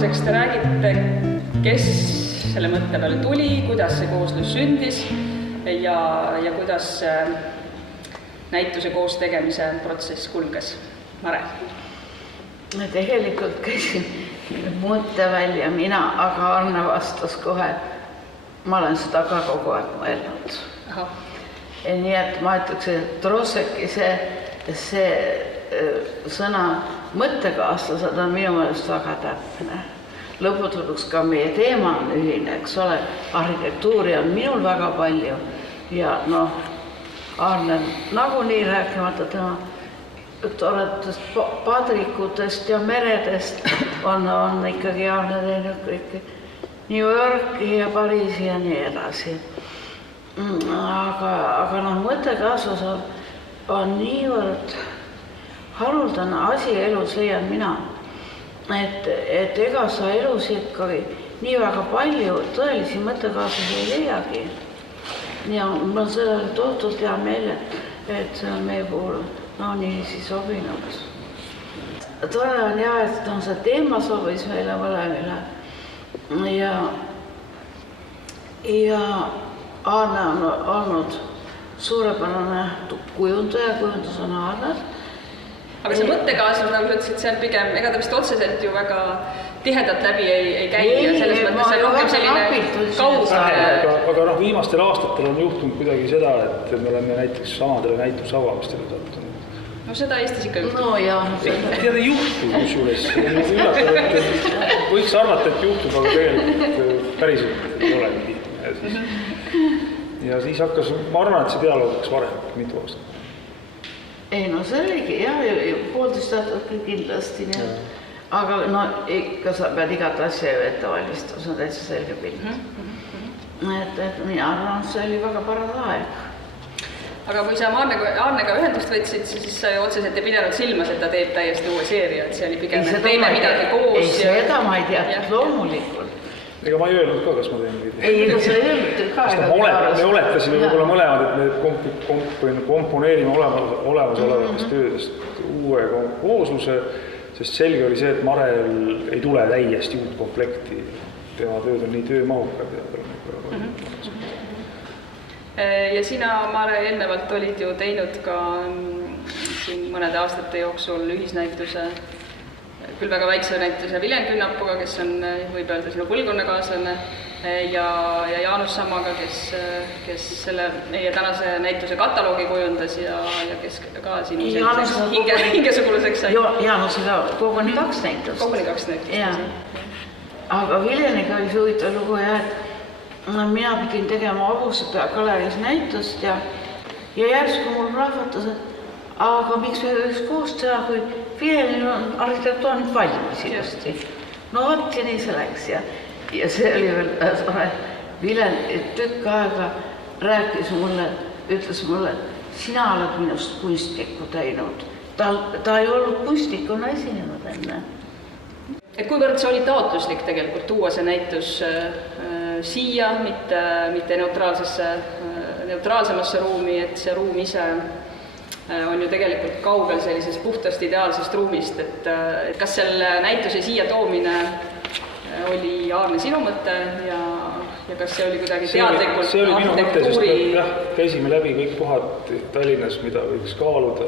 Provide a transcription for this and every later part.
alustuseks te räägite, kes selle mõtte peale tuli, kuidas see kooslus sündis ja kuidas näituse koos tegemise protsess kulges. Mare? Tegelikult käisin mõtte välja mina, aga Arne vastas kohe, ma olen seda ka kogu aeg mõelnud. Nii et ma ütleks, et Trosseki see sõna mõttekaaslased on minu meelest väga täpne. Lõputuluks ka meie teema on ühine, eks ole, arhitektuuri on minul väga palju ja Arne nagunii rääkimata tema toredest padrikutest ja meredest on ikkagi Arne teinud kõike New Yorki ja Pariisi ja nii edasi. Aga mõttekaasus on niivõrd haruldane asi elus, leian mina, et ega sa elus ikkagi nii väga palju tõelisi mõttekaasusi ei leiagi. Ja mul on sellele tohutult hea meel, et see on meie puhul niiviisi sobinud. Tore on et see teema sobis meile mõlemile ja Arne on olnud suurepärane kujundaja, kujundus on Arne. Aga see mõttekaaslus, nagu sa ütlesid, see on pigem, ega ta vist otseselt ju väga tihedalt läbi ei käi ja selles mõttes on rohkem selline kaugele. Aga viimastel aastatel on juhtunud kuidagi seda, et me oleme näiteks samadele näituse avamistele sattunud. No seda Eestis ikka juhtub. No jah. Tead ei juhtu kusjuures. Võiks arvata, et juhtub, aga tegelikult päriselt ei ole nii. Ja siis hakkas, ma arvan, et see dialoog hakkas varem, mitu aastat. Ei, see oligi, jah, poolteist aastat kindlasti. Aga ikka sa pead igat asja ju ette valmistada, see on täitsa selge pilt. Et mina arvan, see oli väga parad aeg. Aga kui sa Arnega ühendust võtsid, siis sa ju otseselt ei pidanud silmas, et ta teeb täiesti uue seeria, et see oli pigem, et teeme midagi koos. Ei, seda ma ei teadnud loomulikult. Ega ma ei öelnud ka, kas ma teen midagi. Ei, ega sa ei öelnud ka. Me oletasime võib-olla mõlemad, et me komponeerime olemasolevatest töödest uue koosluse, sest selge oli see, et Marel ei tule täiesti uut komplekti. Tema tööd on nii töömahukad ja ja sina, Mare, eelnevalt olid ju teinud ka siin mõnede aastate jooksul ühisnäituse, küll väga väikse näituse Vilen Künnapuga, kes on, võib öelda, sinu põlvkonnakaaslane, ja Jaanus Sammaga, kes selle meie tänase näituse kataloogi kujundas ja kes ka sinu hingesuguluseks sai. Jaanusega koguni 2 näitust. Koguni 2 näitust. Aga Vileniga oli see huvitav lugu, et mina pidin tegema Hobusepea galeris näitust ja järsku mul rahvatas, et aga miks me võiks koos teha, kui Vilenil on arhitektuur nüüd valmis ilusti. No vot ja nii see läks ja see oli veel Vilen tükk aega rääkis mulle, ütles mulle, sina oled minust kunstnikku teinud. Ta ei olnud kunstnikuna esinenud enne. Et kuivõrd see oli taotluslik tegelikult tuua see näitus siia, mitte neutraalsemasse ruumi, et see ruum ise on ju tegelikult kaugel sellisest puhtast ideaalsest ruumist, et kas selle näituse siia toomine oli Aarne sinu mõte ja kas see oli kuidagi teadlikult see oli minu mõte, sest käisime läbi kõik kohad Tallinnas, mida võiks kaaluda,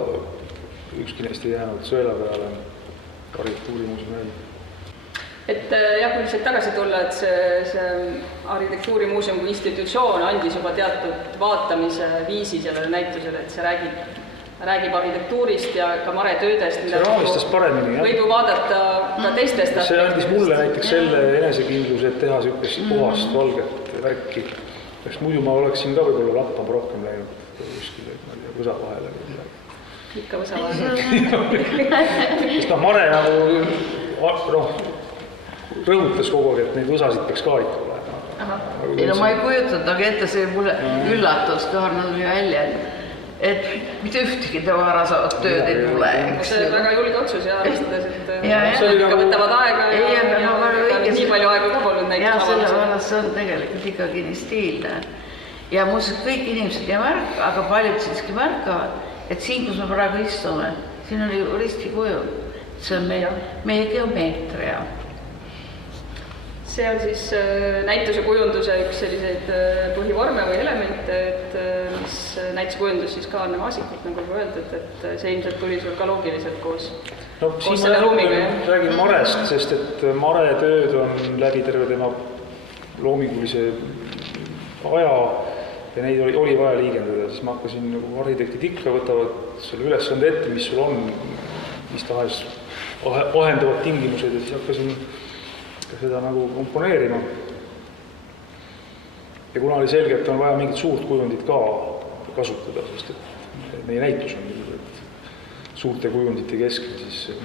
ükski neist ei jäänud sõela peale arhitektuurimuuseumi. Et kui lihtsalt tagasi tulla, et see arhitektuurimuuseum kui institutsioon andis juba teatud vaatamise viisi sellele näitusele, et see räägib arhitektuurist ja ka Mare töödest, mida võib ju vaadata ka teistest. See andis mulle näiteks selle enesekindluse, et teha niisugust puhast valget värki. Muidu ma oleksin ka võib-olla lappama rohkem läinud kuskile võsa vahele. Ikka võsa vahele. Sest Mare rõhutas kogu aeg, et neid võsasid peaks ka ikka olema. Ei, ma ei kujutanud, aga ette see mulle üllatus, ka Arne tuli välja, et mitte ühtegi tema varasavat tööd ei tule. See on väga julge otsus ja arvestades, et ikka võtavad aega ja nii palju aega ka polnud näiteks. Ja selle varas see on tegelikult ikkagi nii stiilne. Ja muuseas kõik inimesed ei märka, aga paljud siiski märkavad, et siin, kus me praegu istume, siin oli risti kuju. See on meie geomeetria. see on siis näituse kujunduse üks selliseid põhivorme või elemente, et mis näituse kujundus siis ka Anne Maasikut, nagu juba öeldud, et see ilmselt tuli sul ka loogiliselt koos selle ruumiga. Räägin Marest, sest et Mare tööd on läbi terve tema loomingulise aja ja neid oli vaja liigendada, siis ma hakkasin nagu arhitektid ikka võtavad selle ülesande ette, mis sul on, mis tahes ahendavad tingimused ja siis hakkasin seda nagu komponeerima. Ja kuna oli selge, et on vaja mingit suurt kujundit ka kasutada, sest et meie näitus on suurte kujundite keskel, siis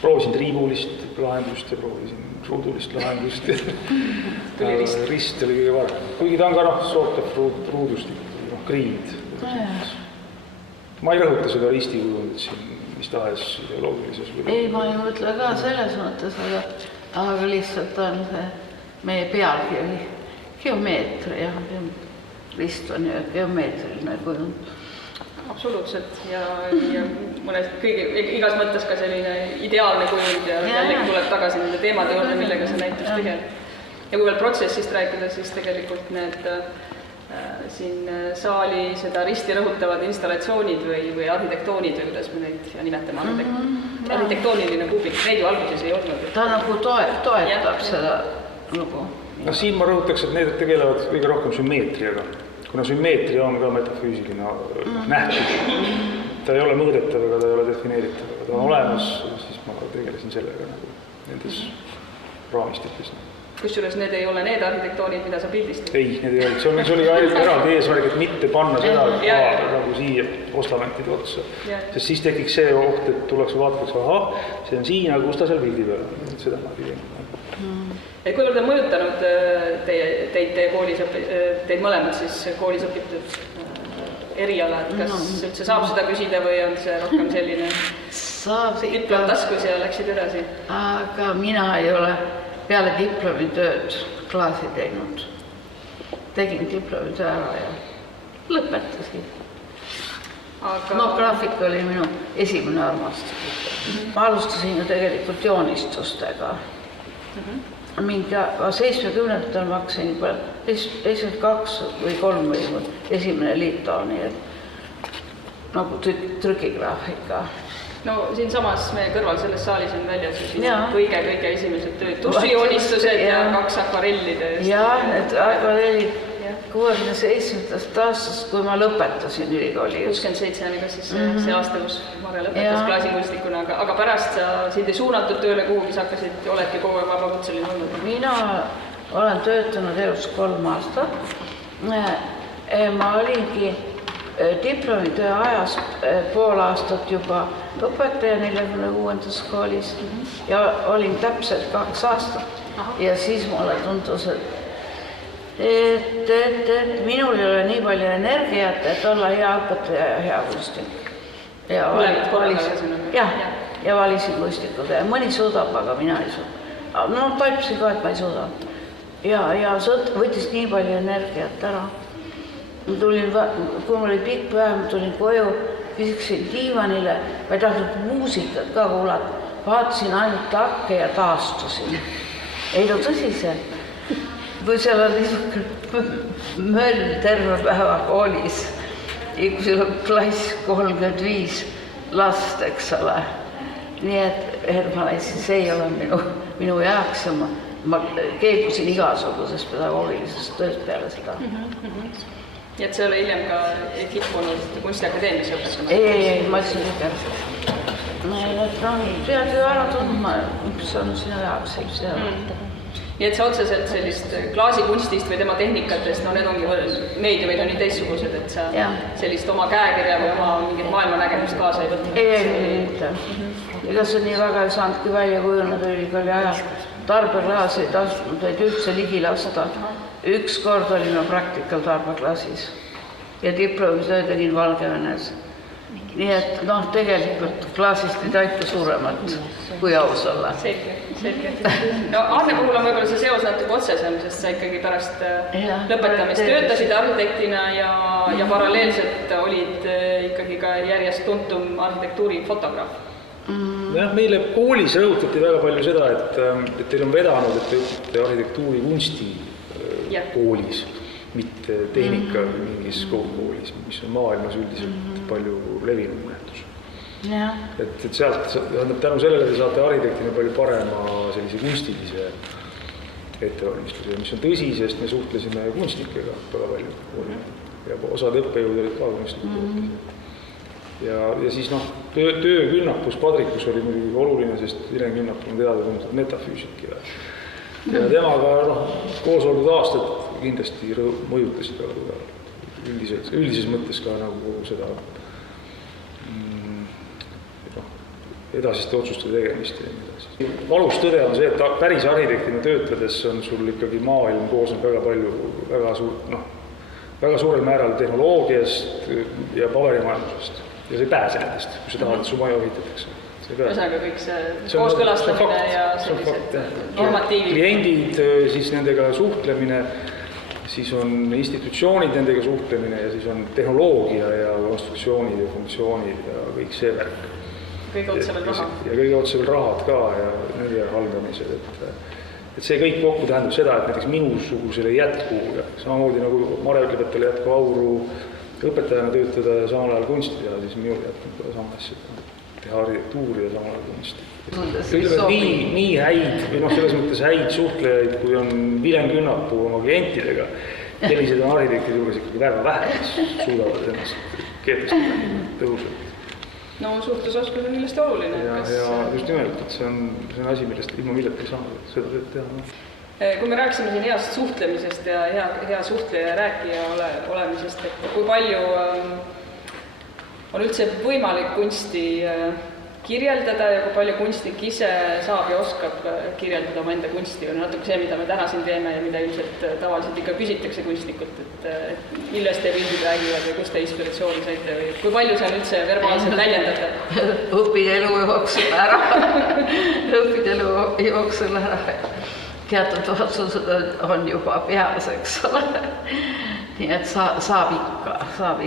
proovisin triibulist lahendust ja proovisin ruudulist lahendust ja rist oli kõige varem. Kuigi ta on ka sootav ruudustik, kriid. Ma ei rõhuta seda risti kujundit siin mis tahes ideoloogilises või... Ei, ma ei mõtle ka selles mõttes, aga lihtsalt on see meie pealgi oli geomeetria, rist on ju geomeetriline kujund. Absoluutselt ja mõnes igas mõttes ka selline ideaalne kujund ja jällegi tuleb tagasi nende teemade juurde, millega see näitus tegeleb. Ja kui veel protsessist rääkida, siis tegelikult need siin saali seda risti rõhutavad installatsioonid või arhitektoonid või kuidas me neid nimetame, arhitektooniline kuubik, neid ju alguses ei olnud. Ta nagu toetab seda lugu. No siin ma rõhutaks, et need tegelevad kõige rohkem sümmeetriaga, kuna sümmeetria on ka metafüüsiline nähtus. Ta ei ole mõõdetav, aga ta ei ole defineeritav, aga ta on olemas, siis ma tegelesin sellega nagu nendes raamistikes. Kusjuures need ei ole need arhitektoonid, mida sa pildistad? Ei, need ei olnud. See oli eraldi eesmärk, et mitte panna seda nagu siia postamentide otsa. Sest siis tekiks see oht, et tuleks vaataks, see on siin, aga kus ta seal pildi peal on. Seda ma ei teinud. Kuivõrd on mõjutanud teid mõlemad siis koolis õpitud eriala, et kas üldse saab seda küsida või on see rohkem selline diplom taskus ja läksid edasi? Aga mina ei ole peale diplomitööd klaasi teinud. Tegin diplomitöö ära ja lõpetasin. Graafik oli minu esimene armastus. Ma alustasin ju tegelikult joonistustega. Mingi 70-ndatel ma hakkasin juba 72 või 3 või esimene liittooni, nagu trükigraafika. No siin samas meie kõrval selles saalis on väljas kõige esimesed tööd, tušijoonistused ja 2 akvarellide. Jah, need akvarellid 67. aastast, kui ma lõpetasin ülikooli. 67 on ka siis see aasta, kus Mare lõpetas klaasikunstikuna, aga pärast sind ei suunatud tööle kuhugi, sa hakkasid, oledki kogu aeg vabakutseline olnud? Mina olen töötanud elus 3 aastat. Ma olingi diplomitöö ajas pool aastat juba õpetaja 46. koolis ja olin täpselt 2 aastat ja siis mulle tundus, et minul ei ole nii palju energiat, et olla hea õpetaja ja hea kunstnik. Ja valisin kunstnikutöö. Mõni suudab, aga mina ei suuda. No taipsin ka, et ma ei suuda. Ja võttis nii palju energiat ära. Kui mul oli pikk päev, ma tulin koju, visiksin diivanile, ma ei tahtnud muusikat ka kuulata, vaatasin ainult takke ja taastusin. Ei no tõsiselt, kui seal on niisugune möll terve päeva koolis, ja kui seal on klass 35 last, eks ole, nii et ma näisin, see ei ole minu jaoks ja ma keebusin igasugusest pedagoogilisest tööst peale seda. Ja et see oli hiljem ka tippunud kunstiakadeemias õpetama? Ei, ma ütlesin pead ju ära tundma, mis on sinu jaoks, eks see on. Nii et sa otseselt sellist klaasikunstist või tema tehnikatest, need ongi meediumid on nii teistsugused, et sa sellist oma käekirja või oma mingit maailmanägemust kaasa ei võtnud? Ei, mitte. Ega see nii väga ei saanudki välja kujuneda ülikooli ajal. Tarbeklaas ei tahtnud neid üldse ligi lasta. Üks kord olime praktikal Tarbeklaasis ja diplomitöö tegin Valgevenes. Nii et tegelikult klaasist ei taita suuremat kui aus olla. Selge. No Anne puhul on võib-olla see seos natuke otsesem, sest sa ikkagi pärast lõpetamist töötasid arhitektina ja paralleelselt olid ikkagi ka järjest tuntum arhitektuuri fotograaf. Jah, meile koolis rõhutati väga palju seda, et teil on vedanud, et te õpite arhitektuuri kunsti koolis, mitte tehnika mingis koolis, mis on maailmas üldiselt palju levinum nähtus. Et sealt, tänu sellele te saate arhitektina palju parema sellise kunstilise ettevalmistuse, mis on tõsi, sest me suhtlesime kunstnikega väga palju ja osad õppejõud olid ka kunstnikud. Ja siis töö Künnapus Padrikus oli muidugi oluline, sest Vilen Künnap on teada tuntud metafüüsik ja temaga koos olnud aastad kindlasti mõjutasid väga tugevalt. Üldises mõttes ka nagu seda edasiste otsuste tegemist ja nii edasi. Valus tõde on see, et päris arhitektina töötades on sul ikkagi maailm koosneb väga palju, väga suurel määral tehnoloogiast ja paberimajandusest. Ja see ei pääse nendest, kui sa tahad, et su maja ohitatakse. Ühesõnaga kõik see kooskõlastamine ja sellised normatiivid. Kliendid, siis nendega suhtlemine, siis on institutsioonid nendega suhtlemine ja siis on tehnoloogia ja konstruktsioonid ja funktsioonid ja kõik see värk. Kõige otsa veel raha. Ja kõige otsa veel rahad ka ja nende haldamised. Et see kõik kokku tähendab seda, et näiteks minusugusele jätku, samamoodi nagu Mare ütleb, et talle jätku auru õpetajana töötada ja samal ajal kunsti teha, siis minul jätkub sama asja teha arhitektuuri ja samal ajal kunsti. Kõigepealt nii häid, või selles mõttes häid suhtlejaid, kui on Vilen Künnapu oma klientidega, sellised on arhitektide juures ikkagi väga vähe, kes suudavad ennast kehtestada tõhusalt. No suhtlusoskus on millest oluline. Ja just nimelt, et see on asi, millest ilma milleta ei saa seda tööd teha. Kui me rääkisime siin heast suhtlemisest ja hea suhtleja ja rääkija olemisest, et kui palju on üldse võimalik kunsti kirjeldada ja kui palju kunstnik ise saab ja oskab kirjeldada oma enda kunsti, on natuke see, mida me täna siin teeme ja mida ilmselt tavaliselt ikka küsitakse kunstnikult, et millest te pildid räägivad või kust te inspiratsiooni saite või kui palju see on üldse verbaalselt väljendatav? Õpid elu jooksul ära. Teatud otsused on juba peas, eks ole. Nii et saab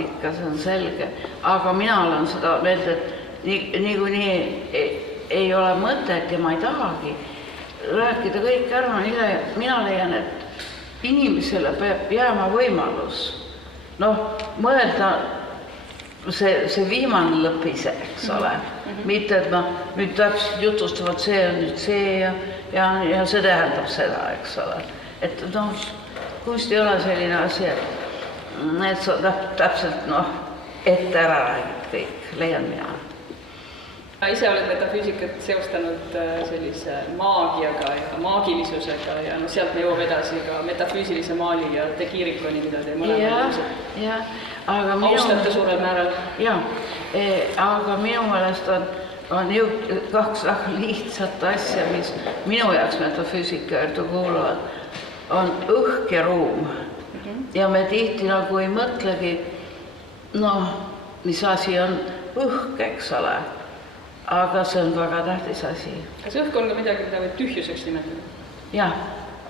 ikka, see on selge. Aga mina olen seda meeld, et niikuinii ei ole mõtet ja ma ei tahagi rääkida kõik ära. Mina leian, et inimesele peab jääma võimalus mõelda see viimane lõpise, eks ole. Mitte, et nüüd täpselt jutustavad see on nüüd see ja see tähendab seda, eks ole. Et kunst ei ole selline asi, et sa täpselt ette ära räägid kõik, leian mina. Ise oled metafüüsikat seostanud sellise maagiaga ja maagilisusega ja sealt me jõuame edasi ka metafüüsilise maali ja De Chiriconi, mida te mõlemad austate suurel määral. Jah, aga minu meelest on kaks väga lihtsat asja, mis minu jaoks metafüüsika juurde kuuluvad, on õhk ja ruum. Ja me tihti nagu ei mõtlegi, mis asi on õhk, eks ole. Aga see on väga tähtis asi. Kas õhk on ka midagi, mida võib tühjuseks nimetada? Jah,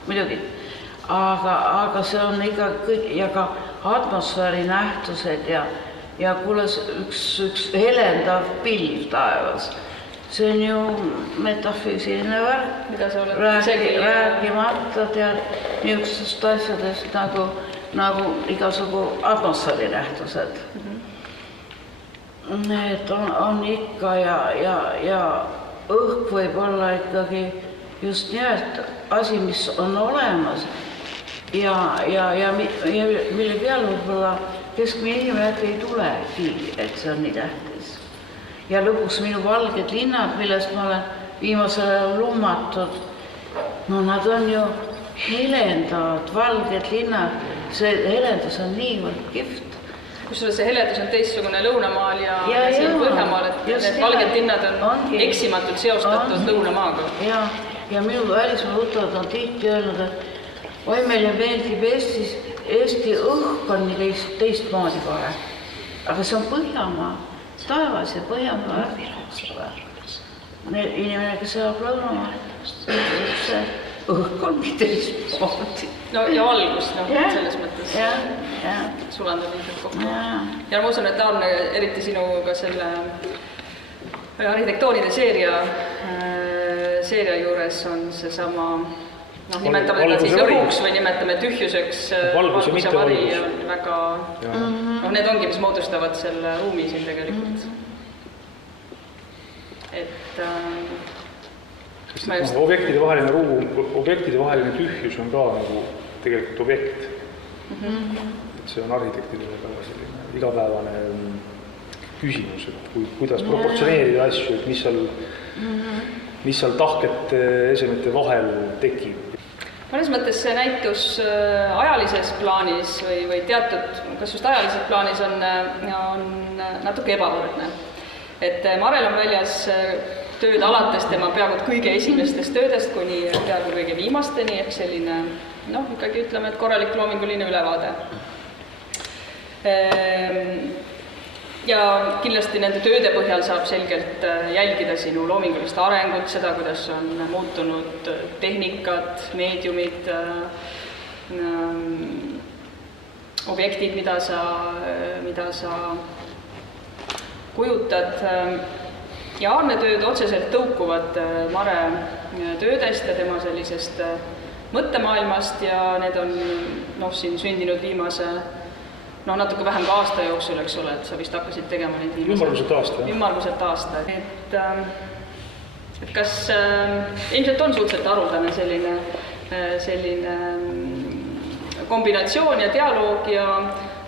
muidugi. Aga see on ikka kõik ja ka atmosfääri nähtused ja kuule üks helendav pilv taevas. See on ju metafüüsiline värk. Mida sa oled rääkimata niisugustest asjadest nagu igasugu atmosfääri nähtused. Need on ikka ja õhk võib olla ikkagi just nimelt asi, mis on olemas ja mille peal võib-olla keskmine inimene ei tulegi, et see on nii tähtis. Ja lõpuks minu valged linnad, millest ma olen viimasel ajal lummatud, nad on ju helendavad valged linnad, see helendus on niivõrd kihvt. Kusjuures see heledus on teistsugune Lõunamaal ja siin Põhjamaal, et need valged linnad on eksimatult seostatud Lõunamaaga. Ja minu välismaa tuttavad on tihti öelnud, et oi, meile meeldib Eesti õhk on teistmoodi kohe. Aga see on Põhjamaa, taevas ja Põhjamaa inimene, kes elab Lõunamaal, see õhk on teistmoodi. Ja valgus, selles mõttes sulandab ilmselt kokku. Ja ma usun, et Aarne, eriti sinuga selle arhitektoonide seeria juures on seesama, nimetame ta siis õhuks või nimetame tühjuseks, valgus ja mitte valgus. On väga, need ongi, mis moodustavad selle ruumi siin tegelikult. Objektide vaheline ruum, objektide vaheline tühjus on ka nagu tegelikult objekt. See on arhitektidele ka selline igapäevane küsimus, et kuidas proportsioneerida asju, et mis seal tahkete esemete vahel tekib. Mõnes mõttes see näitus ajalises plaanis või teatud, kas just ajalises plaanis on natuke ebavõrdne. Et Marel on väljas tööd alates tema peaaegu kõige esimestest töödest kuni peaaegu kõige viimasteni, ehk selline, ikkagi ütleme, et korralik loominguline ülevaade. Ja kindlasti nende tööde põhjal saab selgelt jälgida sinu loomingulist arengut, seda, kuidas on muutunud tehnikad, meediumid, objektid, mida sa kujutad. Ja Aarne tööd otseselt tõukuvad Mare töödest ja tema sellisest mõttemaailmast ja need on siin sündinud viimase natuke vähem ka aasta jooksul, eks ole, et sa vist hakkasid tegema neid ümmarguselt aasta. Et kas ilmselt on suhteliselt haruldane selline kombinatsioon ja dialoog ja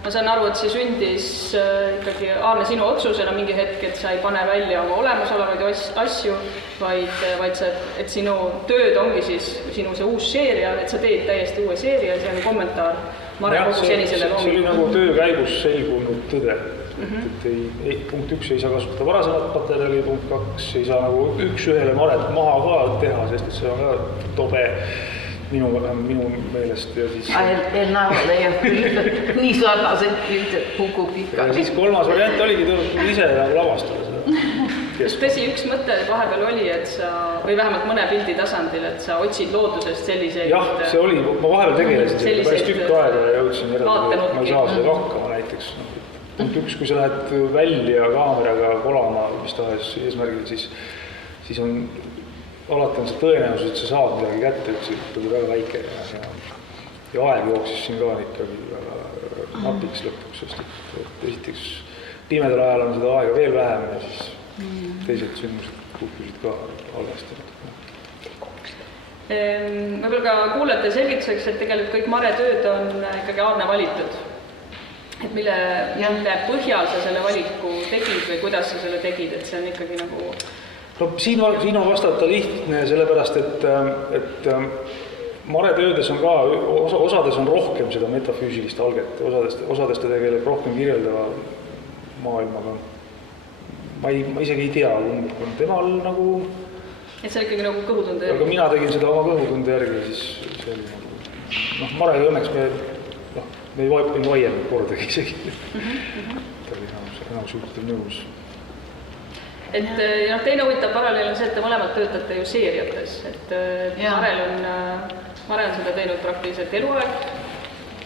ma saan aru, et see sündis ikkagi Aarne sinu otsusena mingi hetk, et sa ei pane välja oma olemasolevaid asju, vaid et sinu tööd ongi siis sinu see uus seeria, et sa teed täiesti uue seeria, see on kommentaar Mare kogu senisele loomingu. See oli nagu töö käigus selgunud tõde. Et punkt 1 ei saa kasutada varasemat materjali, punkt 2 ei saa nagu üks ühele Maret maha ka teha, sest et see on ka tobe minu meelest ja siis... Näo leiab küll nii sarnaselt pilt, et kukub ikka. Ja siis kolmas variant oligi tulnud ise lavastada seda. Tõsi, üks mõte vahepeal oli, et sa, või vähemalt mõne pildi tasandil, et sa otsid loodusest selliseid... Jah, see oli, ma vahepeal tegelesin seda päris tükk aega ja jõudsin järeldada, et ma ei saa seda hakkama näiteks. Punkt 1, kui sa lähed välja kaameraga kolama, mis tahes eesmärgil, siis on alati on see tõenäosus, et sa saad midagi kätte, et see oli väga väike ja aeg jooksis siin ka ikkagi väga napiks lõpuks, sest et esiteks pimedal ajal on seda aega veel vähem ja siis teised sündmused kukkusid ka halvasti. Võib-olla ka kuulete selgituseks, et tegelikult kõik Mare tööd on ikkagi Aarne valitud. Et mille põhjal sa selle valiku tegid või kuidas sa selle tegid, et see on ikkagi nagu... Siin on vastata lihtne, sellepärast, et Mare töödes on ka, osades on rohkem seda metafüüsilist alget, osades ta tegeleb rohkem kirjeldava maailmaga. Ma isegi ei tea, kui temal nagu... Et see on ikkagi nagu kõhutunde järgi? Aga mina tegin seda oma kõhutunde järgi, siis see oli nagu... Marega õnneks me ei vaielnud kordagi isegi. Ta oli enamus juhtudel nõus. Et teine huvitav paralleel on see, et te mõlemad töötate ju seeriates, et Mare on seda teinud praktiliselt eluaeg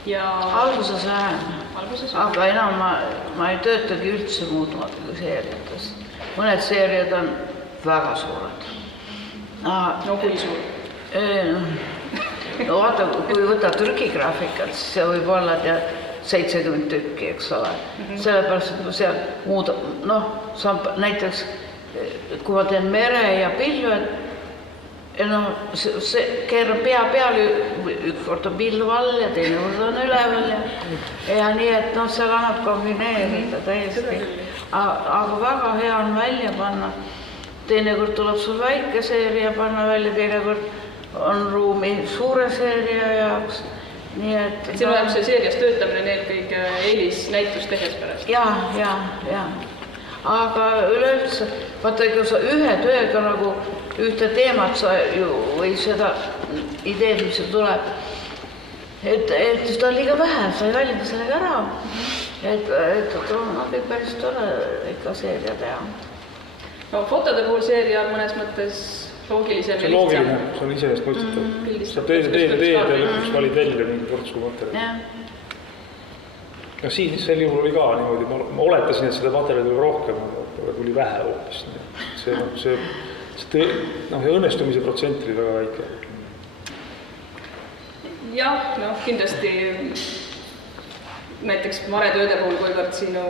ja... Alguses vähem, aga enam ma ei töötagi üldse muud moodi kui seeriates. Mõned seeriad on väga suured. No kui suur? No vaata, kui võtta trükigraafikat, siis see võib olla 70 tükki, eks ole. Sellepärast, et seal muud, näiteks kui ma teen mere ja pilved, see keerab pea peal, üks kord on pilv all ja teine kord on üleval ja nii, et seal annab kombineerida täiesti. Aga väga hea on välja panna. Teinekord tuleb sul väike seeria panna välja, teinekord on ruumi suure seeria jaoks. Sinu jaoks see seerias töötamine on eelkõige eelis näitust tehes pärast? Jaa. Aga üleüldse, vaata, kui sa ühe tööga nagu ühte teemat või seda ideed, mis see tuleb, et seda on liiga vähe, sa ei väljenda sellega ära. Et on päris tore ikka seeria teha. No fotode puhul seeria on mõnes mõttes loogilisem ja lihtsam. See on loogiline, see on iseenesest mõistetav. Saab teed ja lõpuks valid välja mingi portsku materjali. Siin sel juhul oli ka niimoodi, ma oletasin, et seda materjali tuleb rohkem, tuli vähe hoopis. See õnnestumise protsent oli väga väike. Jah, kindlasti näiteks maretööde puhul, kuivõrd sinu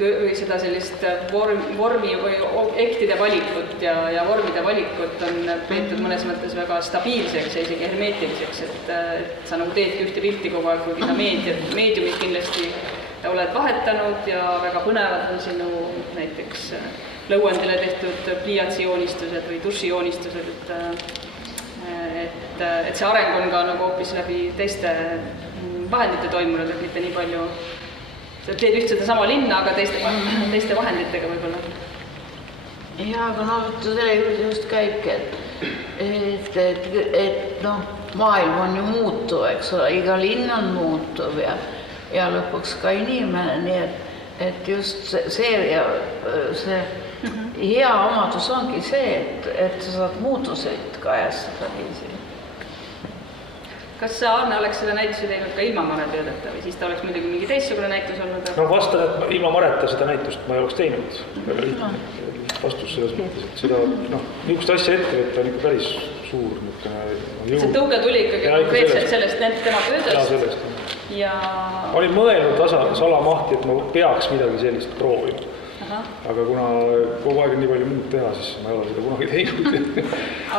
või seda sellist vormi või objektide valikut ja vormide valikut on peetud mõnes mõttes väga stabiilseks ja isegi hermeetiliseks, et sa nagu teedki ühte pilti kogu aeg, kuigi sa meediumid kindlasti oled vahetanud ja väga põnevad on sinu näiteks lõuendile tehtud pliiatsijoonistused või dušijoonistused, et see areng on ka nagu hoopis läbi teiste vahendite toimunud, et mitte nii palju sa teed üht seda sama linna, aga teiste vahenditega võib-olla. Jaa, aga selle juurde just käibki, et maailm on ju muutuv, eks ole, iga linn on muutuv ja lõpuks ka inimene, nii et just see hea omadus ongi see, et sa saad muutuseid kajastada viisi. Kas Arne oleks seda näituse teinud ka ilma maretöödeta või siis ta oleks muidugi mingi teissugune näitus olnud? Vastan, et ilma mareta seda näitust ma ei oleks teinud. Vastus selles mõttes, et seda niisugust asja ette võtta on ikka päris suur. See tõuge tuli ikkagi konkreetselt sellest tema töödest. Ma olin mõelnud salamahti, et ma peaks midagi sellist proovima. Aga kuna kogu aeg on nii palju muud teha, siis ma ei ole seda kunagi teinud.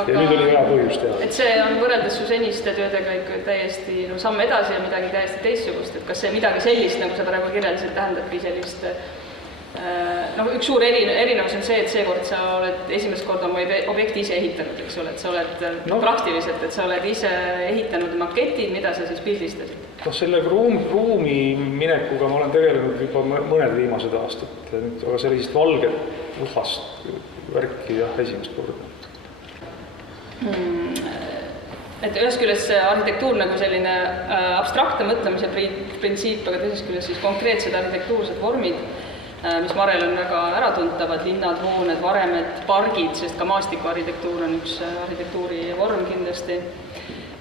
Ja nüüd oli hea põhjus teha. Et see on võrreldes su seniste töödega ikka täiesti samm edasi ja midagi täiesti teistsugust. Et kas see midagi sellist, nagu sa praegu kirjeldasid, tähendabki sellist üks suur erinevus on see, et seekord sa oled esimest korda oma objekti ise ehitanud, eks ole, et sa oled praktiliselt, et sa oled ise ehitanud maketid, mida sa siis pildistasid? Selle ruumi minekuga ma olen tegelenud juba mõned viimased aastad, aga sellist valget puhast värki esimest korda. Et ühest küljest see arhitektuur nagu selline abstraktne mõtlemise printsiip, aga teisest küljest siis konkreetsed arhitektuursed vormid, mis Marel on väga äratuntavad, linnad, hooned, varemed, pargid, sest ka maastikuarhitektuur on üks arhitektuuri vorm kindlasti.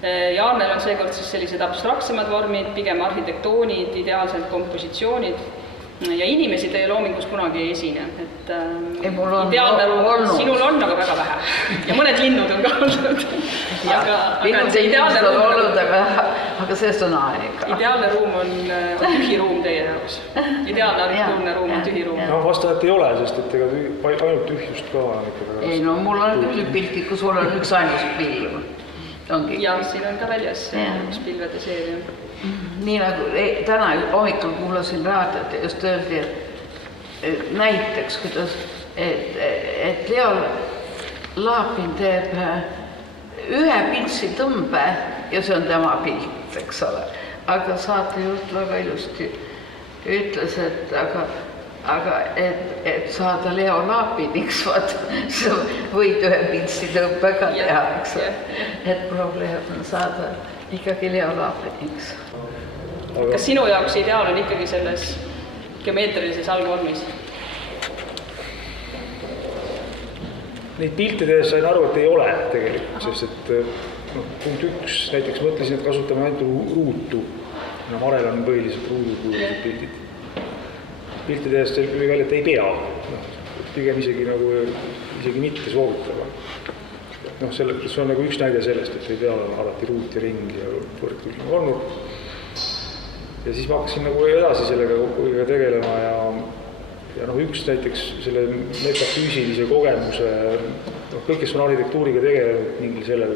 Ja Arnel on seekord siis sellised abstraktsemad vormid, pigem arhitektoonid, ideaalsed kompositsioonid ja inimesi teie loomingus kunagi ei esine. Ideaalne ruum, sinul on aga väga vähe ja mõned linnud on ka olnud. Aga see ideaalne ruum on olnud, aga sellest on aega. Ideaalne ruum on tühi ruum teie jaoks. Ideaalne arhitektuurne ruum on tühi ruum. Vastan, et ei ole, sest et ainult tühjust ka on ikka väga. Ei, mul on küll pilti, kus sul on üks ainus pilv. Ja siin on ka väljas üks pilvede seeria. Nii nagu täna hommikul kuulasin raadiot ja just öeldi, et näiteks, kuidas, et Leo Laapin teeb ühe pintsi tõmbe ja see on tema pilt, eks ole. Aga saatejuht väga ilusti ütles, et saada Leo Laapiniks, sa võid ühe pintsi tõmbega teha, eks ole. Et probleem on saada ikkagi Leo Laapiniks. Kas sinu jaoks ideaal on ikkagi selles geomeetrilises algvormis? Neid piltides sain aru, et ei ole tegelikult, sest et punkt üks, näiteks mõtlesin, et kasutame ainult ruutu. Marel on põhiliselt ruudukujulised pildid. Piltides tuli välja, et ei pea, pigem isegi mitte soovitava. See on nagu üks näide sellest, et ei pea alati ruut ja ring ja võrdkülgne vormur. Ja siis ma hakkasin nagu edasi sellega tegelema ja üks näiteks selle metafüüsilise kogemuse, kõik, kes on arhitektuuriga tegelenud mingil sellel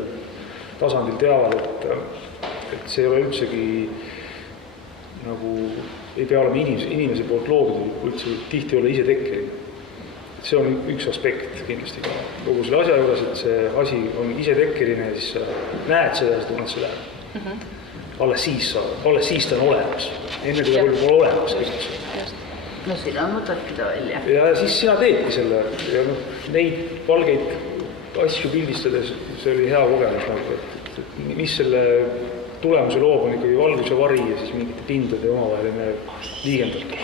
tasandil teavad, et see ei ole üldsegi nagu ei pea olema inimese poolt loodud, üldse tihti olla ise tekkeline. See on üks aspekt kindlasti ka kogu selle asja juures, et see asi on ise tekkeline ja siis sa näed seda ja sa tunned seda ära. Alles siis ta on olemas. Enne kui ta pole olemas. No sina mõtadki ta välja. Ja siis sina teedki selle ja neid valgeid asju pildistades see oli hea kogemus, et mis selle tulemuse loob on ikkagi valgus ja vari ja siis mingite pindade omavaheline liigendatus.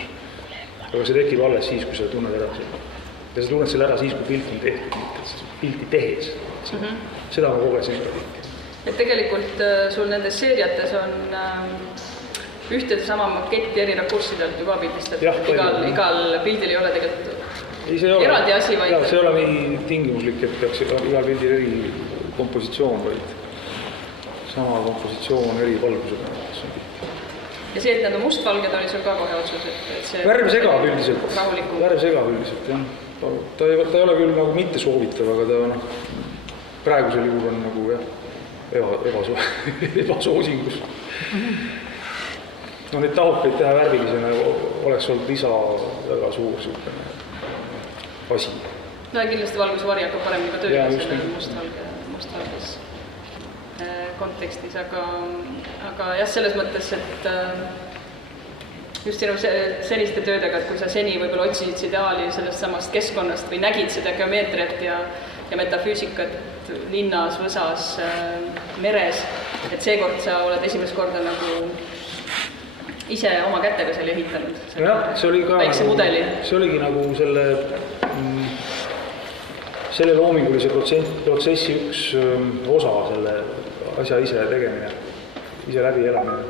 Aga see tekib alles siis, kui sa tunned ära seda. Ja sa tunned selle ära siis, kui pilt on tehtud, pilti tehes. Seda ma kogesin. Et tegelikult sul nendes seeriates on ühte sama maketti eri rakurssidelt juba pildistatud, igal pildil ei ole tegelikult eraldi asi, vaid... See ei ole nii tingimuslik, et peaks igal pildil eri kompositsioon, vaid sama kompositsioon eri valgusega. Ja see, et need on mustvalged, oli sul ka kohe otsus, et see... Värv segab üldiselt, jah. Ta ei ole küll nagu mitte soovitav, aga ta praegusel juhul on nagu ebasoosingus. Neid tahukaid teha värvilisena oleks olnud lisa väga suur asi. Ja kindlasti valgusvari hakkab paremini ka tööle selle mustvalges kontekstis, aga jah, selles mõttes, et just sinu seniste töödega, et kui sa seni võib-olla otsisid ideaali sellest samast keskkonnast või nägid seda geomeetriat ja metafüüsikat linnas, võsas, meres, et seekord sa oled esimest korda nagu ise oma kätega selle ehitanud. Jah, see oli ka see oligi nagu selle loomingulise protsessi üks osa, selle asja ise tegemine, ise läbi elamine.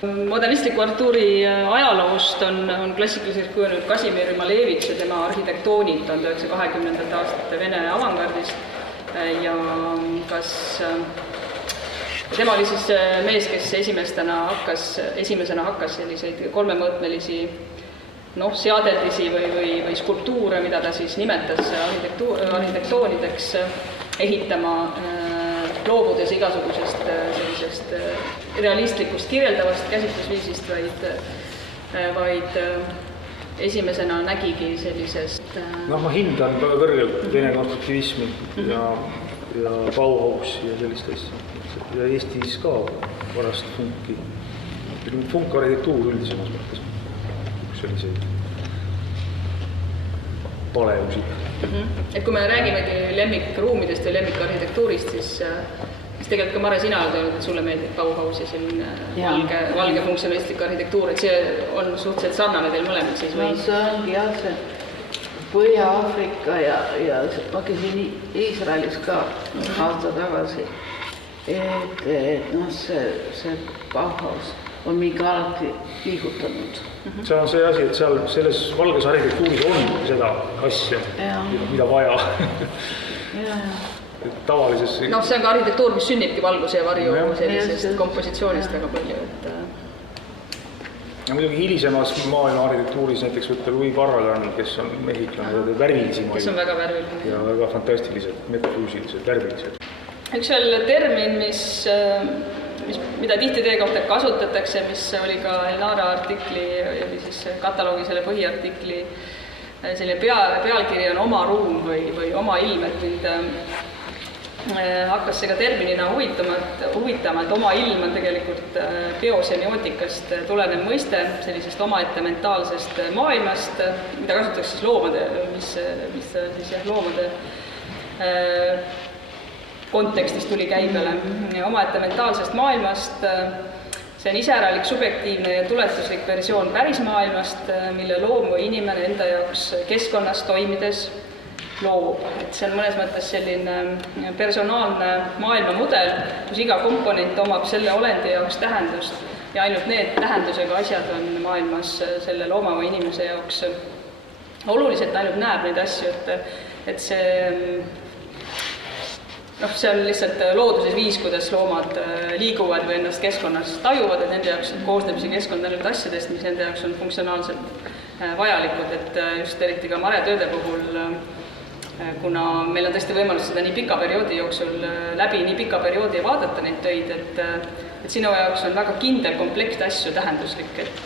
Modernistliku arhitektuuri ajaloost on klassikaliselt kujunenud Kasimir Malevitš ja tema arhitektoonid 1920. aastate Vene avangardist ja tema oli siis mees, kes esimesena hakkas selliseid kolmemõõtmelisi seadeldisi või skulptuure, mida ta siis nimetas arhitektoonideks, ehitama loobudes igasugusest sellisest realistlikust kirjeldavast käsitlusviisist, vaid esimesena nägigi sellisest... ma hindan väga kõrgelt Vene konstruktivismi ja Bauhaus ja sellist asja. Ja Eestis ka varast funkarhitektuur üldisemas mõttes. Selliseid palevusid. Et kui me räägimegi lemmikruumidest ja lemmikarhitektuurist, siis tegelikult ka Mare, sina oled öelnud, et sulle meeldib Bauhaus ja selline valge funktsionalistlik arhitektuur, et see on suhteliselt sarnane teil mõlemad siis või? No see ongi jah, see Põhja-Aafrika ja ma käisin Iisraelis ka aasta tagasi, et see Bauhaus on mingi alati liigutanud. See on see asi, et seal selles valges arhitektuuris on seda asja, mida vaja. Tavalises... see on ka arhitektuur, mis sünnibki valguse ja varju sellisest kompositsioonist väga palju. Ja muidugi hilisemas maailma arhitektuuris näiteks võtta Louis Barragan, kes on mehhiklane värvilisi maailma. Kes on väga värviline. Ja väga fantastilised, metafüüsilised, värvilised. Üks veel termin, mida tihti teie kohta kasutatakse, mis oli ka Elnara artikli või siis kataloogi selle põhiartikli selline pealkiri on oma ruum või oma ilm, et mind hakkas see ka terminina huvitama, et oma ilm on tegelikult biosemiotikast tulenev mõiste sellisest omaette mentaalsest maailmast, mida kasutatakse siis loomade, mis loomade kontekstis tuli käibele omaette mentaalsest maailmast. See on iseäralik, subjektiivne ja tuletuslik versioon pärismaailmast, mille loom või inimene enda jaoks keskkonnas toimides loob. Et see on mõnes mõttes selline personaalne maailmamudel, kus iga komponent omab selle olendi jaoks tähendust ja ainult need tähendusega asjad on maailmas selle looma või inimese jaoks oluliselt, ainult näeb neid asju, et see on lihtsalt looduses viis, kuidas loomad liiguvad või ennast keskkonnas tajuvad, et nende jaoks koosneb see keskkond ainult asjadest, mis nende jaoks on funktsionaalselt vajalikud, et just eriti ka Mare tööde puhul, kuna meil on tõesti võimalus seda nii pika perioodi jooksul läbi nii pika perioodi vaadata neid töid, et sinu jaoks on väga kindel komplekt asju tähenduslik, et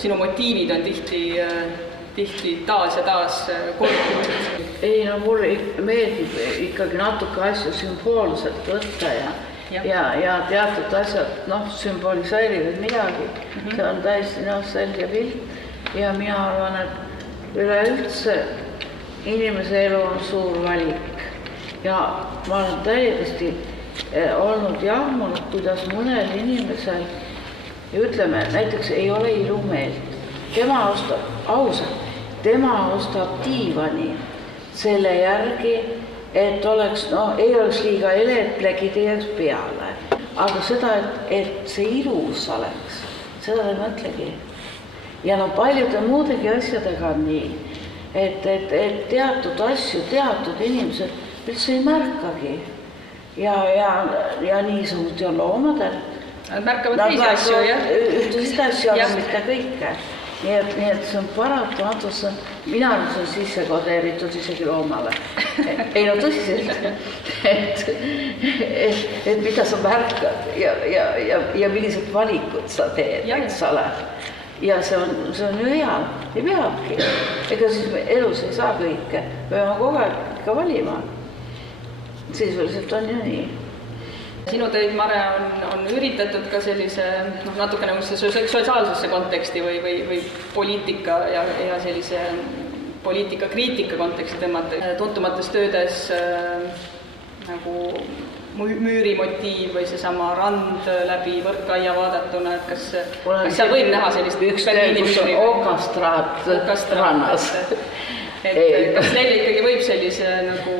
sinu motiivid on tihti taas ja taas korduvad. Ei, mulle meeldib ikkagi natuke asju sümboolselt võtta ja teatud asjad sümboliseerivad midagi. See on täiesti selge pilt ja mina arvan, et üleüldse inimese elu on suur valik ja ma olen täiesti olnud jahmunud, kuidas mõnel inimesel, ütleme, näiteks ei ole ilumeelt. Tema ostab diivani selle järgi, et ei oleks liiga ele, et plegid ei jääks peale. aga seda, et see ilus oleks, seda ta ei mõtlegi. Ja no paljude muudegi asjadega on nii, et teatud asju, teatud inimesed üldse ei märkagi. Ja niisugust on loomadel. Nad märkavad teisi asju, jah? Ühtesid asju, aga mitte kõike. Nii et see on paratamatult, mina olen sisse kodeeritud isegi loomale. Ei no tõsiselt, et mida sa märkad ja millised valikud sa teed, eks ole. Ja see on ju hea, ei peabki. Ega siis elus ei saa kõike, peame kogu aeg ikka valima. Sisuliselt on ju nii. Sinu töid, Mare, on üritatud ka sellise natuke nagu sotsiaalsesse konteksti või poliitika ja sellise poliitika-kriitika konteksti tõmmata. Tuntumates töödes nagu müürimotiiv või seesama rand läbi võrkaia vaadatuna, et kas seal võib näha sellist üks töö, kus on okastraat rannas. Kas neile ikkagi võib sellise nagu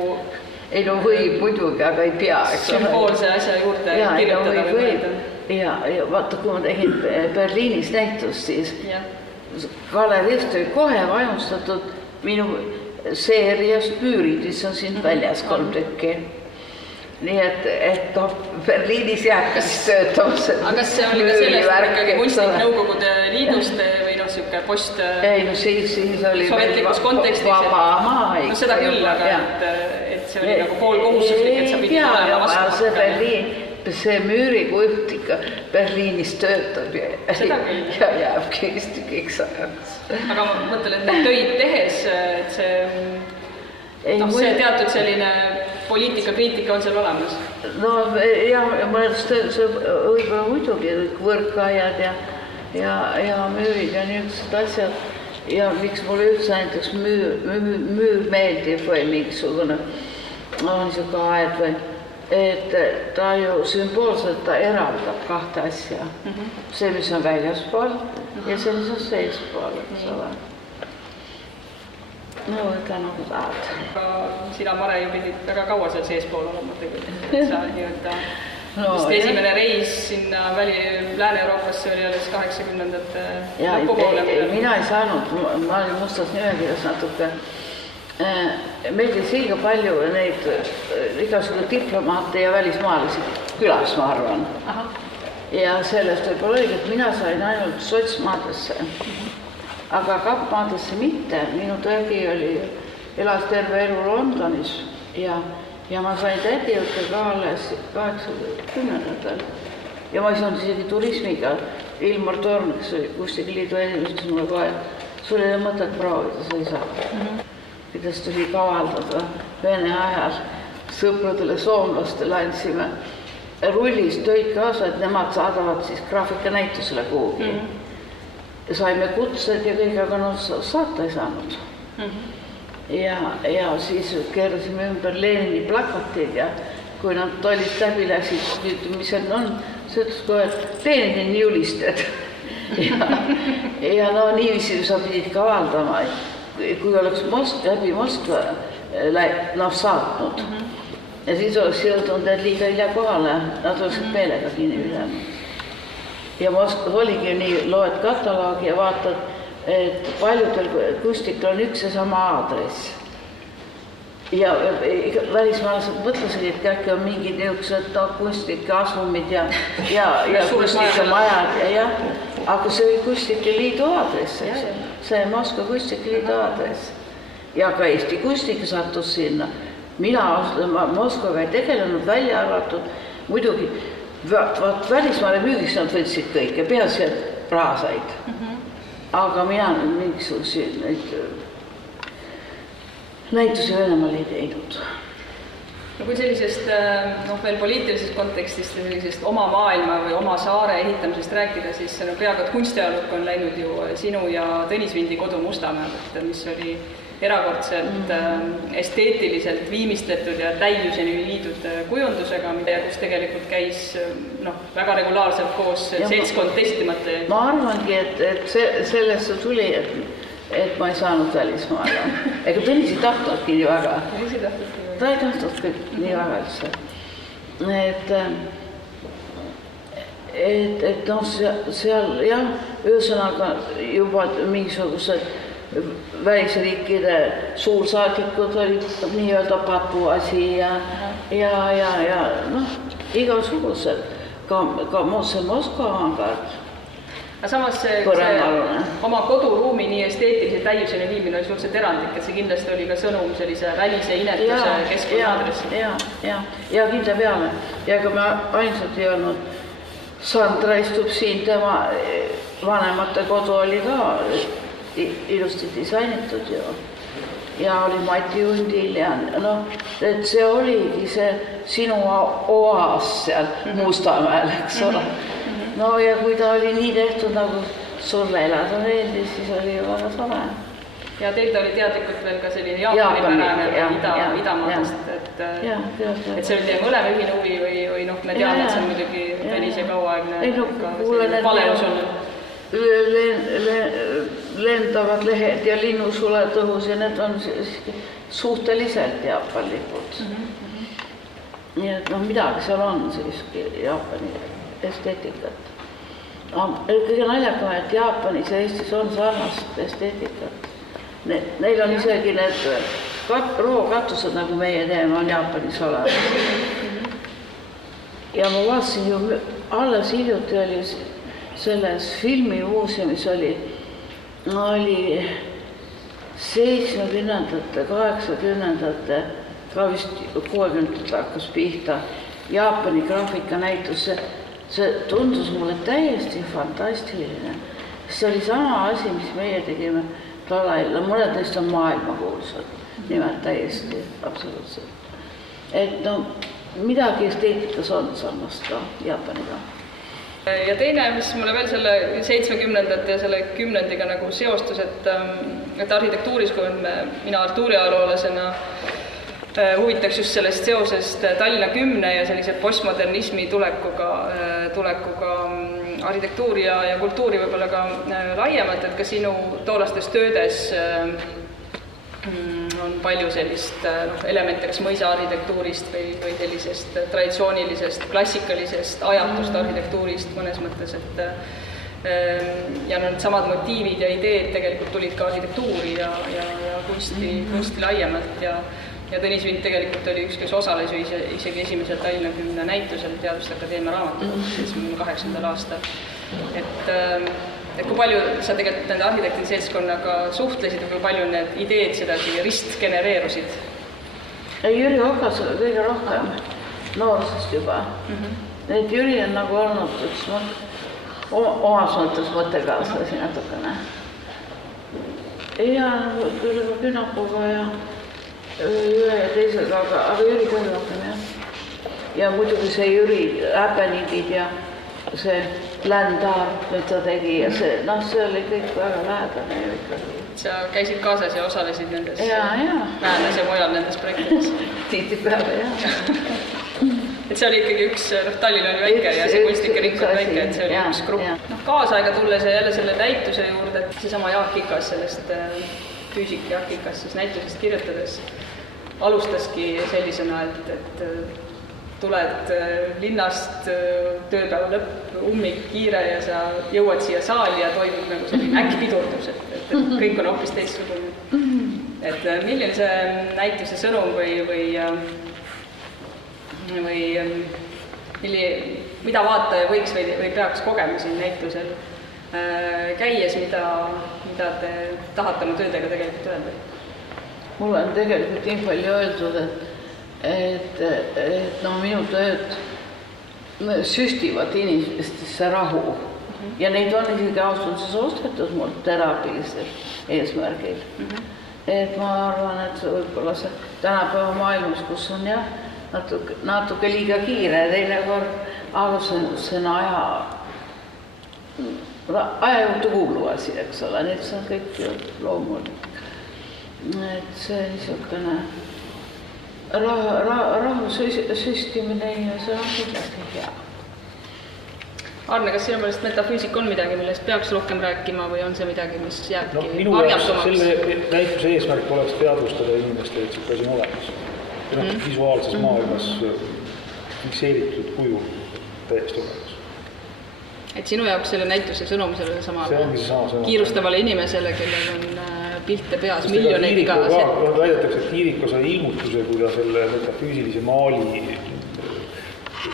ei no võib muidugi, aga ei pea, eks ole. Sümboolse asja juurde kirjutada või mõelda. Ja vaata, kui ma tegin Berliinis näitust, siis galerist oli kohe vaimustatud minu seeriast müürid, mis on siin väljas 3 tükki. Nii et Berliinis jääbki siis töötamas. Aga kas see oli ka sellest ikkagi kunstnik Nõukogude Liidust või siuke post ei, no siis oli sovetlikus kontekstis? Vaba maa. No seda küll, aga et see oli nagu pool kohustuslik, et sa pidid olema vastu hakka. See müürikujuht ikka Berliinis töötab ja jääbki Eesti kõik sajaks. Aga ma mõtlen, et need töid tehes, et see teatud selline poliitika-kriitika on seal olemas? No jah, see võib-olla muidugi võrkajad ja müürid ja niisugused asjad. Ja miks mulle üldse näiteks müür meeldib või mingisugune niisugune aed või, et ta ju sümboolselt ta eraldab 2 asja. See, mis on väljaspool ja see, mis on seespool, eks ole. No võta nagu tahad. Sina, Mare, ju pidid väga kaua seal seespool olema tegelikult. Sa vist esimene reis sinna Lääne-Euroopasse oli alles 80ndate lõpupoole. Mina ei saanud, ma olin mustas nimekirjas natuke. Meeldis liiga palju neid igasugu diplomaate ja välismaalasi külas, ma arvan. Ja sellest võib-olla õige, et mina sain ainult sotsmaadesse. Aga kappmaadesse mitte, minu tädi elas terve elu Londonis ja ma sain tädi juurde ka alles 80ndatel. Ja ma ei saanud isegi turismiga. Ilmar Torn, kes oli Kunstnike Liidu esimees, mulle kohe, sul ei ole mõtet proovida, sa ei saa. Kuidas tuli kavaldada Vene ajal sõpradele soomlastele andsime rullist töid kaasa, et nemad saadavad siis graafikanäitusele kuhugi. Saime kutsed ja kõik, aga saata ei saanud. Ja siis keerasime ümber Lenini plakatid ja kui nad tollist läbi läksid, mis on, see ütles kohe, et Lenini julisted. Ja no niiviisi sa pidid kavaldama, kui oleks läbi Moskva saatnud. Ja siis oleks jõudnud need liiga hilja kohale, nad oleksid meelega kinni pidanud. Ja Moskvas oligi nii, loed kataloogi ja vaatad, et paljudel kunstnikel on üks ja sama aadress. Ja välismaalased mõtlesid, et äkki on mingid niisugused kunstnike asumid ja kunstnike majad ja aga see oli Kunstnike Liidu aadress, see Moskva Kunstnike Liidu aadress. Ja ka Eesti kunstnik sattus sinna. Mina Moskvaga ei tegelenud, välja arvatud, muidugi välismaale müügiks nad võtsid kõike, peaasi, et raha said. Aga mina mingisuguseid näitusi Venemaal ei teinud. No kui sellisest veel poliitilisest kontekstist ja sellisest oma maailma või oma saare ehitamisest rääkida, siis peaaegu et kunstiajalukku on läinud ju sinu ja Tõnis Vindi kodu Mustamäed, mis oli erakordselt esteetiliselt viimistletud ja täiuseni viidud kujundusega, kus tegelikult käis väga regulaarselt koos seltskond testimata. Ma arvangi, et sellest tuli, et ma ei saanud välismaale. Ega Tõnis ei tahtnudki nii väga. Ta ei tahtnud kõik nii väga üldse. et noh, seal jah, ühesõnaga juba mingisugused välisriikide suursaadikud olid nii-öelda Papuasi ja noh, igasugused, ka muusse Moskva avangard. Aga samas see oma koduruumi nii esteetilise täiuseni viimine oli suhteliselt erandlik, et see kindlasti oli ka sõnum sellise välise inetuse keskkonnaadressi. Ja kindla peale. Ja ega me ainsad ei olnud, Sandra istub siin, tema vanemate kodu oli ka ilusti disainitud ju. Ja oli Mati Undil ja noh, et see oligi see sinu oas seal Mustamäel, eks ole. No ja kui ta oli nii tehtud, nagu sulle elada meeldis, siis oli ju väga tore. Ja teil ta oli teadlikult veel ka selline Jaapani idamaadest, et see oli teie mõlema ühine huvi või noh, me teame, et see on muidugi Tõnis ja kauaaegne valeus olnud. Lendavad lehed ja linnusuled õhus ja need on suhteliselt jaapanlikud. Nii et noh, midagi seal on siiski Jaapani esteetikat. Kõige naljakam, et Jaapanis ja Eestis on sarnast esteetikat. Neil on isegi need rookatused, nagu meie teeme, on Jaapanis olemas. Ja ma vaatasin ju, alles hiljuti oli selles filmimuuseumis oli 70-ndate, 80-ndate, ka vist 60-ndate hakkas pihta Jaapani graafikanäitus. See tundus mulle täiesti fantastiline. See oli sama asi, mis meie tegime Dalaila. Mõned neist on maailmakuulsad, nimelt täiesti, absoluutselt. Et no, midagi esteetikas on sarnast ka Jaapaniga. Ja teine, mis mulle veel selle 70-ndate ja selle 10-ndiga nagu seostus, et arhitektuuris, kui mina artuuriajaloolasena huvitaks just sellest seosest Tallinna 10 ja sellise postmodernismi tulekuga arhitektuuri ja kultuuri võib-olla ka laiemalt, et ka sinu toolastes töödes on palju sellist elemente kas mõisa arhitektuurist või sellisest traditsioonilisest, klassikalisest ajatust arhitektuurist mõnes mõttes, et ja need samad motiivid ja ideed tegelikult tulid ka arhitektuuri ja kunsti laiemalt ja Tõnis Vint tegelikult oli üks, kes osales isegi esimesel Tallinna 10 näitusel Teaduste Akadeemia raamatukogus 78. aastal. Et kui palju sa tegelikult nende arhitektide seltskonnaga suhtlesid või kui palju need ideed sedasi ristgenereerusid? Jüri Okas oli kõige rohkem noorusest juba. Et Jüri on nagu olnud üks omas mõttes mõttekaaslasi natukene. Ja küll juba Künapuga ja ühe ja teisega, aga Jüri küll rohkem, jah. Ja muidugi see Jüri Äpenidid ja see Ländar, mida ta tegi ja see oli kõik väga lähedane ju ikkagi. Sa käisid kaasas ja osalesid nendes Määndas ja mujal nendes projektides? Tihtipeale, jah. Et see oli ikkagi üks, Tallinn oli väike ja see kunstnike ring on väike, et see oli üks grupp. Kaasaega tulles ja jälle selle näituse juurde, et seesama Jaak Ikas sellest füüsik Jaak Ikas siis näitusest kirjutades alustaski sellisena, et tuled linnast, tööpäeva lõpp, ummik, kiire ja sa jõuad siia saali ja toimub nagu selline äkki pidurdus, et kõik on hoopis teistsugune. Et milline see näituse sõnum mida vaataja võiks või peaks kogema siin näitusel käies, mida te tahate oma töödega tegelikult öelda? Mul on tegelikult nii palju öeldud, et minu tööd süstivad inimestesse rahu ja neid on isegi austuses ostetud mul teraapilisel eesmärgil. Et ma arvan, et võib-olla see tänapäeva maailmas, kus on jah, natuke liiga kiire teinekord, aga see on aja juurde kuuluv asi, eks ole, nii et see on kõik ju loomulik. Et see niisugune rahu süstimine inimesel on kindlasti hea. Arne, kas sinu meelest metafüüsik on midagi, millest peaks rohkem rääkima või on see midagi, mis jääbki varjatumaks? Selle näituse eesmärk oleks teadvustada inimestele, et see asi on olemas. Visuaalses maailmas fikseeritud kujul täiesti olemas. Et sinu jaoks selle näituse sõnum sellele samale kiirustavale inimesele, kellel on pilte peas miljoneid igasid. Väidetakse, et Kiiriko sai ilmutuse, kui ta selle metafüüsilise maali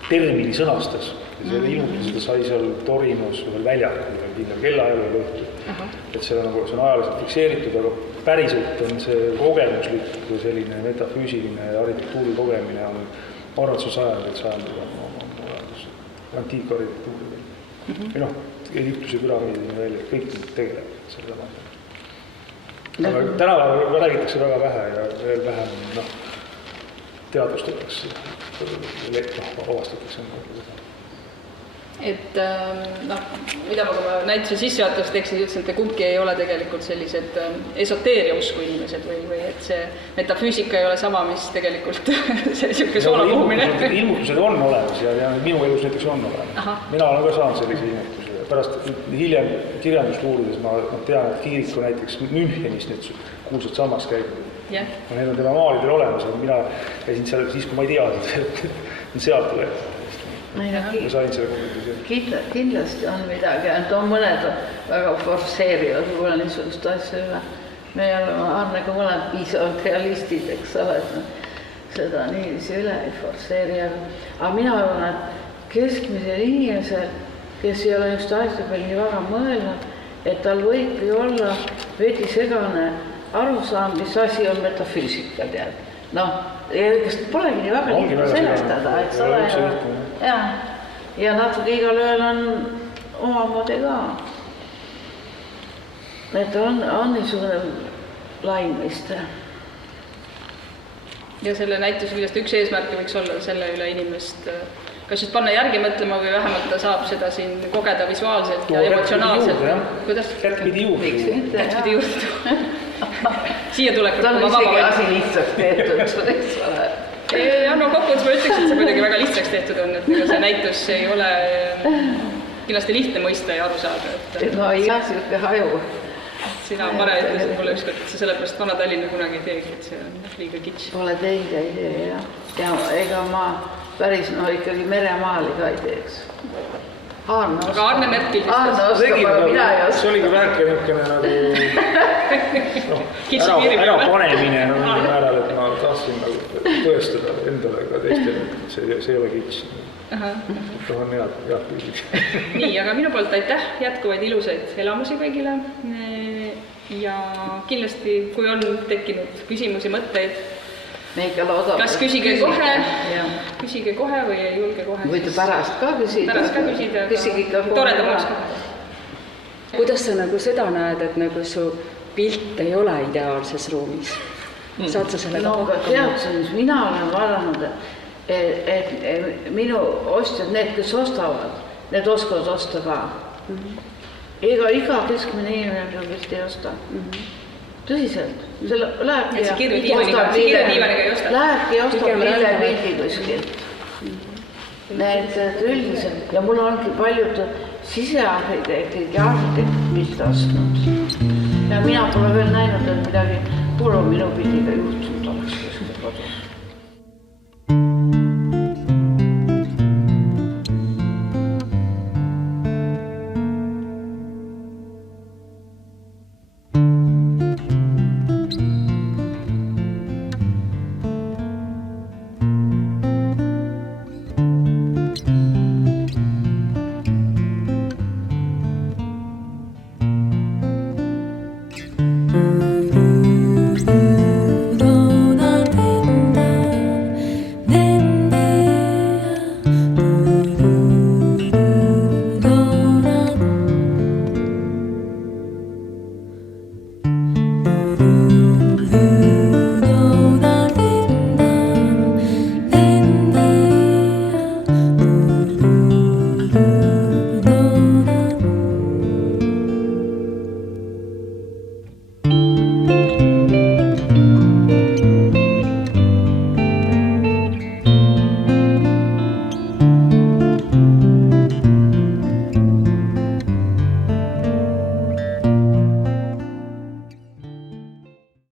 termini sõnastas. Selle ilmutuse ta sai seal Torinos ühel väljakul, kindel kellaajal õhtul. Et see on ajaliselt fikseeritud, aga päriselt on see kogemuslik või selline metafüüsiline arhitektuuri kogemine on arvatuse sajandil antiikarhitektuuri. Või Egiptuse püramiidini välja, kõik tegelevad selle maja. Aga tänapäeval räägitakse väga vähe ja veel vähem teadvustatakse, avastatakse. Et mida ma kui ma näituse sissejuhatavast teksti ütlesin, et te kumbki ei ole tegelikult sellised esoteeria usku inimesed või et see metafüüsika ei ole sama, mis tegelikult selline soola puhumine. Ilmutused on olemas ja minu elus näiteks on olemas. Mina olen ka saanud sellise ilmutuse. Pärast hiljem kirjandust uurides ma tean, et Kiiriko näiteks Münchenis nüüd kuulsad sammas käib. Need on tema maalidel olemas, aga mina käisin seal siis, kui ma ei teadnud, et sealt tuleb. Ma sain selle konkreetselt. Kindlasti on midagi, et on mõned väga forsseerivad võib-olla niisugust asja üle. Me oleme Arnega mõned piisavalt realistid, eks ole, et seda niiviisi üle ei forsseeri. Aga mina arvan, et keskmisel inimesel, kes ei ole just asja peal nii väga mõelnud, et tal võibki olla veidi segane arusaam, mis asi on metafüüsika, tead. Kas polegi nii väga lihtne selestada, et sa ole ja natuke igal ööl on omamoodi ka. Et on niisugune laimiste. Ja selle näituse küljest üks eesmärk võiks olla selle üle inimest kas just panna järgi mõtlema või vähemalt ta saab seda siin kogeda visuaalselt ja emotsionaalselt. Kuidas? Kätpidi juurde. Siia tulekut ta on isegi asi lihtsaks tehtud, eks ole. Kokkuvõttes ma ütleks, et see kuidagi väga lihtsaks tehtud on, et see näitus ei ole kindlasti lihtne mõista ja aru saada. Jah, siuke haju. Sina Mare ütlesid mulle ükskord, et see sellepärast Vana-Tallinna kunagi ei teegi, et see on liiga kits. Pole teinud ei tee, jah. Ja ega ma päris ikkagi meremaali ka ei teeks. Aga Arne Mert pildistas. Arne oskab, aga mina ei oska. See oli ka väheke niisugune ära panemine mingil määral, et ma tahtsin tõestada endale ka teistele, et see ei ole kits. On head pildid. Nii, aga minu poolt aitäh, jätkuvaid ilusaid elamusi kõigile. Ja kindlasti, kui on tekkinud küsimusi, mõtteid, kas küsige kohe või ei julge kohe. Võite pärast ka küsida. Toredamaks ka. Kuidas sa seda näed, et su pilt ei ole ideaalses ruumis? Saad sa sellega teadsin, mina olen vaadanud, et minu ostjad, need, kes ostavad, need oskavad osta ka. Iga keskmine inimene peab vist ei osta. Tõsiselt. Lähebki ja ostab pildi kuskilt. Need üldiselt. Ja mul ongi paljud sisearhitektid ja arhitektid pilte ostnud. Ja mina pole veel näinud, et midagi hullu minu pildiga juhtunud oleks kuskil kodus.